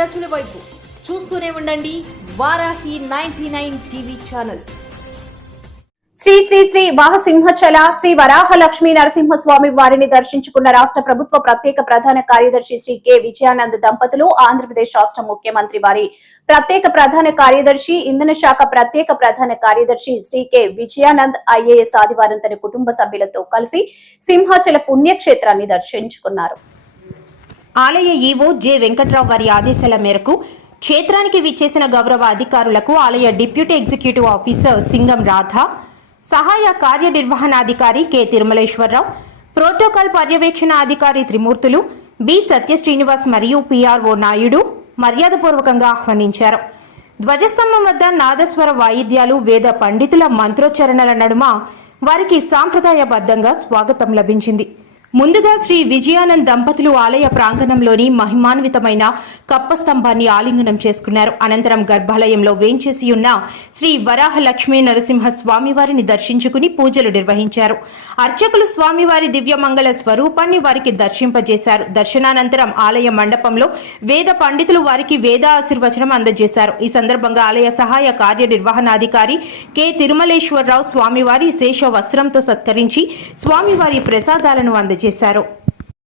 ప్రజల వైపు చూస్తూనే ఉండండి వారాహి 99 టీవీ ఛానల్. శ్రీ శ్రీ శ్రీ వాహసింహచల శ్రీ వరాహ లక్ష్మీ నరసింహస్వామి వారిని దర్శించుకున్న రాష్ట్ర ప్రభుత్వ ప్రత్యేక ప్రధాన కార్యదర్శి శ్రీ కె విజయానంద్ దంపతులు ఆంధ్రప్రదేశ్ రాష్ట్ర ముఖ్యమంత్రి వారి ప్రత్యేక ప్రధాన కార్యదర్శి ఇంధన శాఖ ప్రత్యేక ప్రధాన కార్యదర్శి శ్రీ కె విజయానంద్ ఐఏఎస్ ఆదివారం తన కుటుంబ సభ్యులతో కలిసి సింహాచల పుణ్యక్షేత్రాన్ని దర్శించుకున్నారు. ఆలయ ఈవో జె వెంకట్రావు వారి ఆదేశాల మేరకు క్షేత్రానికి విచ్చేసిన గౌరవ అధికారులకు ఆలయ deputy executive officer Singam Radha, సహాయ కార్యనిర్వహణాధికారి కె తిరుమలేశ్వరరావు, ప్రోటోకాల్ పర్యవేక్షణ అధికారి త్రిమూర్తులు, బి సత్య శ్రీనివాస్ మరియు పిఆర్ఓ నాయుడు మర్యాదపూర్వకంగా ఆహ్వానించారు. ధ్వజస్తంభం వద్ద నాదస్వర వాయిద్యాలు, వేద పండితుల మంత్రోచ్చరణల నడుమ వారికి సాంప్రదాయబద్ధంగా స్వాగతం లభించింది. ముందుగా శ్రీ విజయానంద్ దంపతులు ఆలయ ప్రాంగణంలోని మహిమాన్వితమైన కప్పస్తంభాన్ని ఆలింగనం చేసుకున్నారు. అనంతరం గర్భాలయంలో వేంచేసి ఉన్న శ్రీ వరాహ లక్ష్మీ నరసింహ స్వామివారిని దర్శించుకుని పూజలు నిర్వహించారు. అర్చకులు స్వామివారి దివ్యమంగళ స్వరూపాన్ని వారికి దర్శింపజేశారు. దర్శనానంతరం ఆలయ మండపంలో వేద పండితులు వారికి వేద ఆశీర్వచనం అందజేశారు. ఈ సందర్భంగా ఆలయ సహాయ కార్యనిర్వహణాధికారి కె తిరుమలేశ్వరరావు స్వామివారి శేష వస్త్రంతో సత్కరించి స్వామివారి ప్రసాదాలను అందజేశారు.